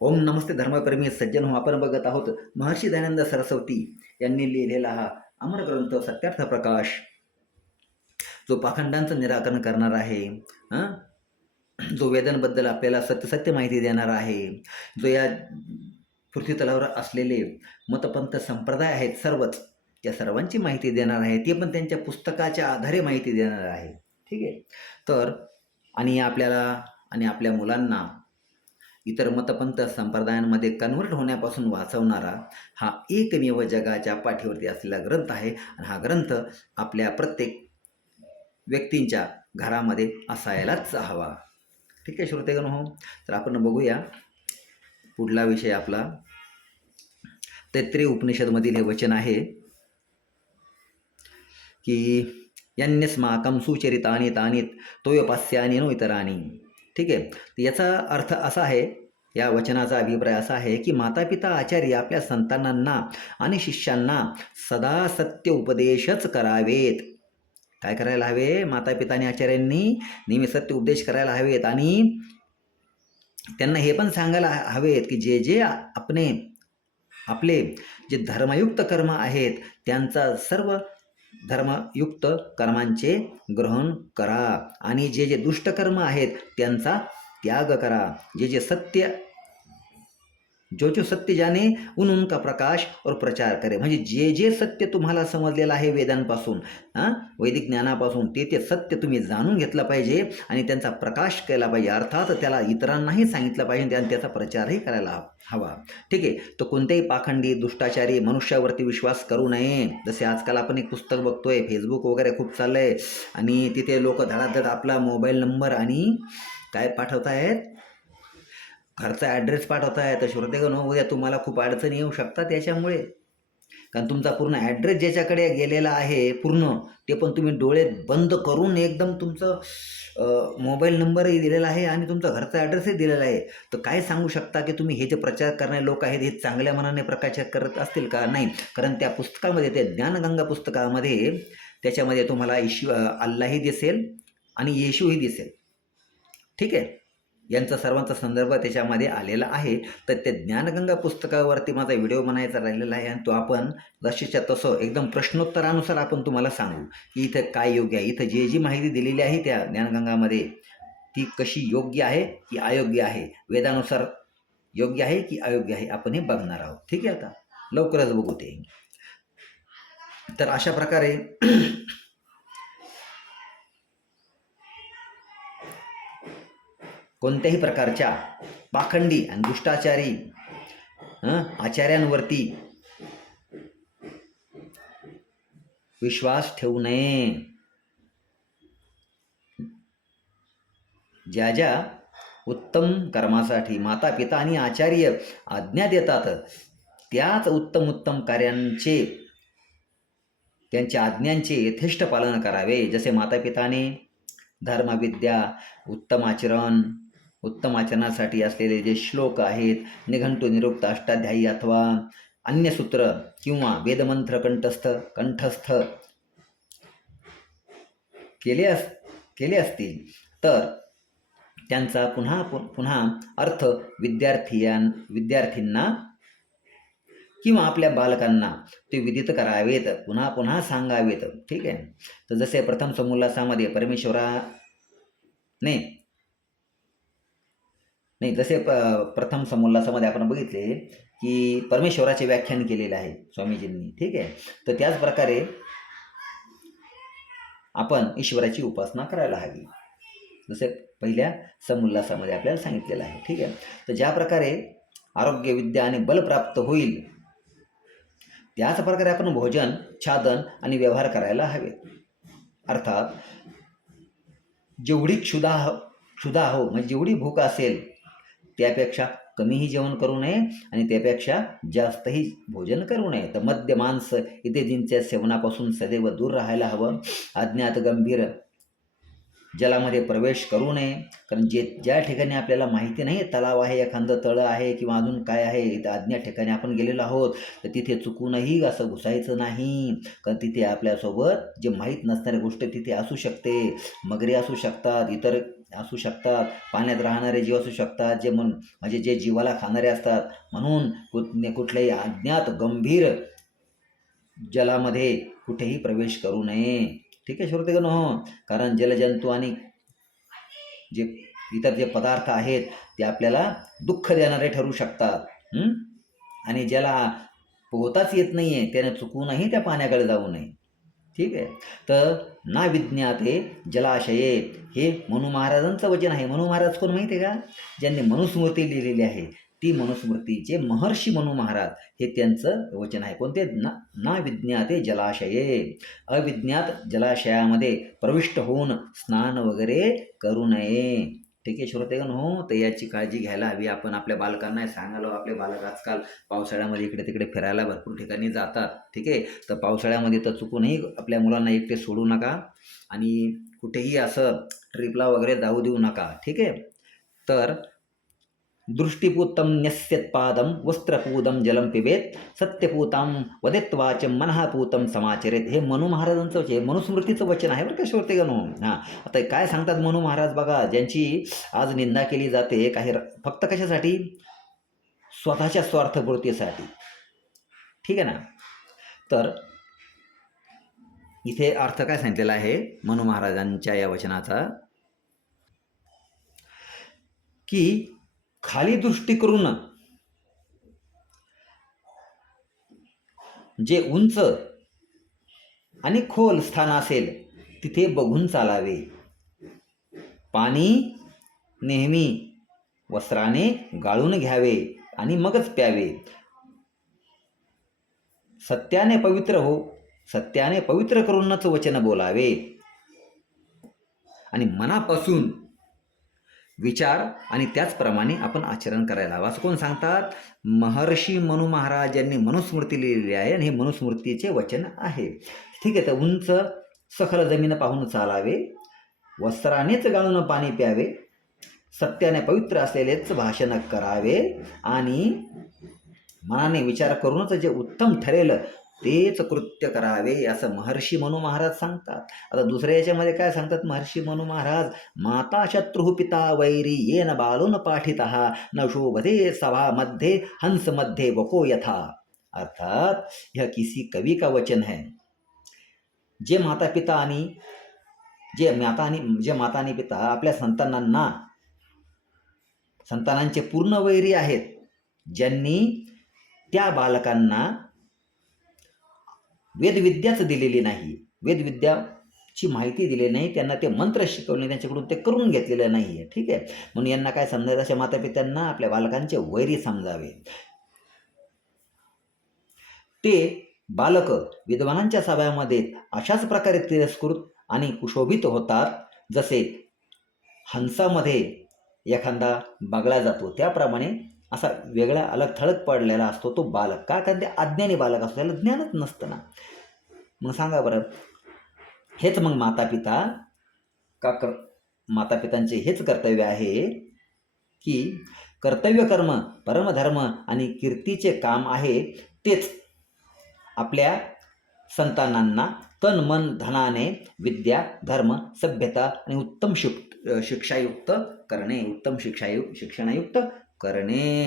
ओम नमस्ते धर्मप्रेमी सज्जन हो आपण बघत आहोत महर्षी दयानंद सरस्वती यांनी लिहिलेला हा अमर ग्रंथ सत्यार्थ प्रकाश. जो पाखंडांचं निराकरण करणार आहे जो वेदांबद्दल आपल्याला सत्य सत्य माहिती देणार आहे जो या पृथ्वीतलावर असलेले मतपंथ संप्रदाय आहेत सर्वच त्या सर्वांची माहिती देणार आहे. ते पण त्यांच्या पुस्तकाच्या आधारे माहिती देणार आहे. ठीक आहे? तर आणि आपल्याला आणि आपल्या मुलांना इतर मतपंथ संप्रदायांमध्ये कन्व्हर्ट होण्यापासून वाचवणारा हा एकमेव जगाच्या पाठीवरती असलेला ग्रंथ आहे. आणि हा ग्रंथ आपल्या प्रत्येक व्यक्तींच्या घरामध्ये असायलाच हवा. ठीक आहे श्रोतेगण हो तर आपण बघूया पुढला विषय आपला. तैत्रीय उपनिषदमधील हे वचन आहे की यन्यस्माकं सुचरितानि तानि तोयपास्यानि नो इतराणी ठीक आहे? तर याचा अर्थ असा आहे या वचनाचा अभिप्राय असा आहे की माता पिता आचार्य आपल्या संतानांना आणि शिष्यांना सदा सत्य उपदेशच करावेत. काय करायला हवे? माता पिता आणि आचार्यांनी नेहमी सत्य उपदेश करायला हवेत आणि त्यांना हे पण सांगायला हवेत की जे जे आपले आपले जे धर्मयुक्त कर्म आहेत त्यांचा सर्व धर्मयुक्त कर्मांचे ग्रहण करा. आणि जे जे दुष्टकर्म आहेत त्यांचा त्याग करा. जे जे सत्य जो जो सत्य जाने उन उनका प्रकाश और प्रचार करे. म्हणजे जे जे सत्य तुम्हाला समजलेलं आहे वेदांपासून हां वैदिक ज्ञानापासून ते ते सत्य तुम्ही जाणून घेतलं पाहिजे आणि त्यांचा प्रकाश केला पाहिजे. अर्थात त्याला इतरांनाही सांगितलं पाहिजे आणि त्याचा प्रचारही करायला हवा. ठीक आहे? तर कोणत्याही पाखंडी दुष्टाचारी मनुष्यावरती विश्वास करू नये. जसे आजकाल आपण एक पुस्तक बघतोय फेसबुक वगैरे खूप चाललं आहे आणि तिथे लोक धडाधड आपला मोबाईल नंबर आणि काय पाठवतायत? घरचा ॲड्रेस पाठवताय तर श्रोतेगण हो, उद्या तुम्हाला खूप अडचणी येऊ शकतात याच्यामुळे. कारण तुमचा पूर्ण ॲड्रेस ज्याच्याकडे गेलेला आहे पूर्ण ते पण तुम्ही डोळे बंद करून एकदम तुमचं मोबाईल नंबरही दिलेला आहे आणि तुमचा घरचा ॲड्रेसही दिलेला आहे. तर काय सांगू शकता की तुम्ही हे जे प्रचार करणारे लोक आहेत हे चांगल्या मनाने प्रकाशित करत असतील का? नाही. कारण त्या पुस्तकामध्ये त्या ज्ञानगंगा पुस्तकामध्ये त्याच्यामध्ये तुम्हाला ईश्व अल्लाही दिसेल आणि येशूही दिसेल. ठीक आहे? यांचा सर्वांचा संदर्भ त्याच्यामध्ये आलेला आहे. तर त्या ज्ञानगंगा पुस्तकावरती माझा व्हिडिओ बनायचा राहिलेला आहे आणि तो आपण जशीच्या तसं एकदम प्रश्नोत्तरानुसार आपण तुम्हाला सांगू की इथं काय योग्य आहे. इथं जे जी माहिती दिलेली आहे त्या ज्ञानगंगामध्ये ती कशी योग्य आहे की अयोग्य आहे. वेदानुसार योग्य आहे की अयोग्य आहे आपण हे बघणार आहोत. ठीक आहे आता? लवकरच बघू ते. तर अशा प्रकारे कोणत्याही प्रकारच्या पाखंडी आणि दुष्टाचारी आचार्यांवरती विश्वास ठेवू नये. ज्या ज्या उत्तम कर्मासाठी माता पिता आणि आचार्य आज्ञा देतात त्याच उत्तम उत्तम कार्यांचे त्यांच्या आज्ञांचे यथेष्ट पालन करावे. जसे माता पिताने धर्मविद्या उत्तम आचरण उत्तम आचरणासाठी असलेले जे श्लोक आहेत निघंटू निरुक्त अष्टाध्यायी अथवा अन्य सूत्र किंवा वेदमंत्र कंठस्थ कंठस्थ केले अस केले असतील तर त्यांचा पुन्हा पु- पुन्हा अर्थ विद्यार्थीयां विद्यार्थींना किंवा आपल्या बालकांना ते विदित करावेत पुन्हा पुन्हा सांगावेत. ठीक आहे? तर जसे प्रथम समोल्लासामध्ये परमेश्वराने नाही जसे प प्रथम समोल्लासामध्ये आपण बघितले की परमेश्वराचे व्याख्यान केलेले आहे स्वामीजींनी ठीक आहे? तर त्याच प्रकारे आपण ईश्वराची उपासना करायला हवी. जसे पहिल्या समुल्लासामध्ये आपल्याला सांगितलेलं आहे ठीक आहे? तर ज्या प्रकारे आरोग्य विद्या आणि बल प्राप्त होईल त्याच प्रकारे आपण भोजन छादन आणि व्यवहार करायला हवे अर्थात जेवढी क्षुधा क्षुधा हो म्हणजे जेवढी भूक असेल त्यापेक्षा कमीही जेवण करू नये आणि त्यापेक्षा जास्तही भोजन करू नये. तर मद्य मांस इत्यादींच्या सेवनापासून सदैव दूर राहायला हवं. अज्ञात गंभीर जलामध्ये प्रवेश करू नये. कारण जे ज्या ठिकाणी आपल्याला माहिती नाही तलाव आहे एखादं तळं आहे किंवा अजून काय आहे इथं अज्ञात ठिकाणी आपण गेलेलो आहोत तर तिथे चुकूनही असं घुसायचं नाही. कारण तिथे आपल्यासोबत जे माहीत नसणारी गोष्ट तिथे असू शकते. मगरी असू शकतात इतर असू शकतात पाण्यात राहणारे जीव असू शकतात जे मन म्हणजे जे जीवाला खाणारे असतात. म्हणून कुठ कुठल्याही अज्ञात गंभीर जलामध्ये कुठेही प्रवेश करू नये. ठीक आहे श्रोतेगण हो. कारण जलजंतू आणि जे इतर जे पदार्थ आहेत ते आपल्याला दुःख देणारे ठरू शकतात. आणि ज्याला पोहताच येत नाही आहे त्याने चुकूनही त्या पाण्याकडे जाऊ नये. ठीक आहे? तर ना विज्ञाते जलाशये हे मनु महाराजांचं वचन आहे. मनु महाराज कोण माहिती आहे का? ज्यांनी मनुस्मृती लिहिलेली आहे. ती मनुस्मृतीचे महर्षी मनु महाराज हे त्यांचं वचन आहे. कोणते? ना ना विज्ञाते जलाशये. अविज्ञात जलाशयामध्ये प्रविष्ट होऊन स्नान वगैरे करू नये. ठीक आहे श्रोतेगण? हो तर याची काळजी घ्यायला हवी. आपण आपल्या बालकांना सांगायला आपले बालक आजकाल पावसाळ्यामध्ये इकडे तिकडे फिरायला भरपूर ठिकाणी जातात. ठीक आहे? तर पावसाळ्यामध्ये तर चुकूनही आपल्या मुलांना एकटे सोडू नका आणि कुठेही असं ट्रिपला वगैरे जाऊ देऊ नका. ठीक आहे? तर दृष्टिपूतं न्यस्यत्पादं वस्त्रपूतं जलं पिबेत सत्यपूतं वदित्वाचं मनःपूतं समाचरेत. हे मनु महाराजांचं हे मनुस्मृतीचं वचन आहे बरं का श्रोतेगण हां आता काय सांगतात मनु महाराज बघा ज्यांची आज निंदा केली जाते काही र- फक्त कशासाठी? स्वतःच्या स्वार्थपूर्तीसाठी. ठीक आहे ना? तर इथे अर्थ काय सांगितलेला आहे मनु महाराजांच्या या वचनाचा? की खाली दृष्टी करून जे उंच आणि खोल स्थान असेल तिथे बघून चालावे. पाणी नेहमी वस्त्राने गाळून घ्यावे आणि मगच प्यावे. सत्याने पवित्र हो सत्याने पवित्र करूनच वचन बोलावे. आणि मनापासून विचार आणि त्याचप्रमाणे आपण आचरण करायला हवं. असं कोण सांगतात? महर्षी मनु महाराज यांनी मनुस्मृती लिहिलेली आहे आणि हे मनुस्मृतीचे वचन आहे. ठीक आहे तर उंच सखल जमीन पाहून चालावे वस्त्रानेच गाळून पाणी प्यावे सत्याने पवित्र असलेलेच भाषण करावे आणि मनाने विचार करूनच जे उत्तम ठरेल तेच कृत्य करावे असं महर्षी मनु महाराज सांगतात. आता दुसऱ्या याच्यामध्ये काय सांगतात महर्षी मनु महाराज? माता शत्रू पिता वैरी येन बालून पाठित न शोभते सभा मध्ये हंसमध्ये वको यथा. अर्थात यह किसी कवी का वचन है? जे माता पिता आणि जे माता आणि जे माता आणि पिता आपल्या संतानांना संतानांचे पूर्ण वैरी आहेत. ज्यांनी त्या बालकांना वेदविद्याच दिलेली नाही. वेदविद्याची माहिती दिली नाही. त्यांना ते मंत्र शिकवले त्यांच्याकडून ते करून घेतलेलं नाही आहे ठीक आहे? म्हणून यांना काय समजायचं? अशा मातापित्यांना आपल्या बालकांचे वैरी समजावे. ते बालक विद्वानांच्या सभ्यामध्ये अशाच प्रकारे तिरस्कृत आणि कुशोभित होतात जसे हंसामध्ये एखादा बगळा जातो. त्याप्रमाणे असा वेगळा अलग थळक पडलेला असतो तो बालक. का कारण ते अज्ञानी बालक असतो त्याला ज्ञानच नसतं ना. मग सांगा बरं हेच मग माता पिता का कर मातापितांचे हेच कर्तव्य आहे की कर्तव्य कर्म परमधर्म आणि कीर्तीचे काम आहे तेच आपल्या संतानांना तन मन धनाने विद्या धर्म सभ्यता आणि उत्तम शिक शिक्षायुक्त करणे उत्तम शिक्षायु शिक्षणायुक्त करणे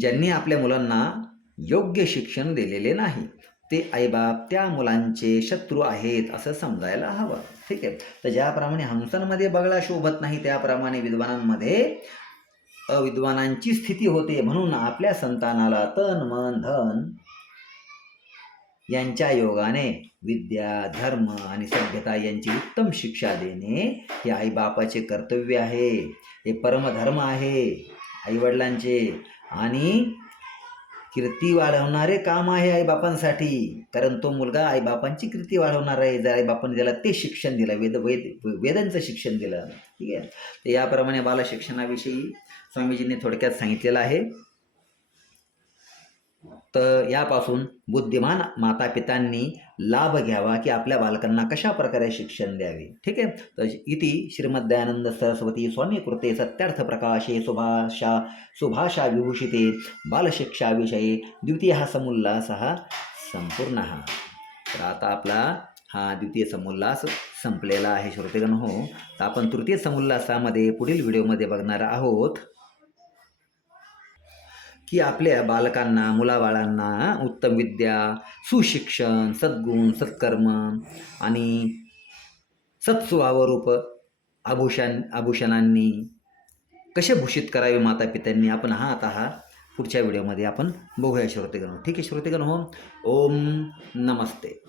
ज्यांनी आपल्या मुलांना योग्य शिक्षण दिलेले नाही ते आईबाप त्या मुलांचे शत्रू आहेत असं समजायला हवं. ठीक आहे? तर ज्याप्रमाणे हंसांमध्ये बगळा शोभत नाही त्याप्रमाणे विद्वानांमध्ये अविद्वानांची स्थिती होते म्हणून आपल्या संतानाला तन मन धन यांच्या योगाने विद्या धर्म आणि सभ्यता यांची उत्तम शिक्षा देणे हे आईबापाचे कर्तव्य आहे. हे परमधर्म आहे. आईवडिलांचे आणि कीर्ती वाढवणारे काम आहे आईबापांसाठी. कारण तो मुलगा आईबापांची कीर्ती वाढवणार आहे. जर आईबापांनी त्याला ते शिक्षण दिलं वेद वेद वेदांचं शिक्षण दिलं ठीक आहे? तर याप्रमाणे बालशिक्षणाविषयी स्वामीजींनी थोडक्यात सांगितलेलं आहे. तर यापासून बुद्धिमान माता पितांनी लाभ घ्यावा की आपल्या बालकांना कशा प्रकारे शिक्षण द्यावे? ठीक आहे? तर इति श्रीमद्दयानंद सरस्वती स्वामी कृते सत्यार्थ प्रकाशे सुभाषा सुभाषा विभूषिते बालशिक्षाविषयी द्वितीय समुल्लास संपूर्ण। तर आता आपला हा द्वितीय समोल्लास संपलेला आहे श्रोतेगण हो. तर आपण तृतीय समोल्लासामध्ये पुढील व्हिडिओमध्ये बघणार आहोत की आपल्या बालकांना मुलाबाळांना उत्तम विद्या सुशिक्षण सद्गुण सत्कर्म आणि सत्स्वावरूप आभूषण आभूषणांनी कसे भूषित करावे माता पित्यांनी आपण हा आता हा पुढच्या व्हिडिओमध्ये आपण बघूया श्रोतेगण. ठीक आहे श्रोतेगण हो. ओम नमस्ते.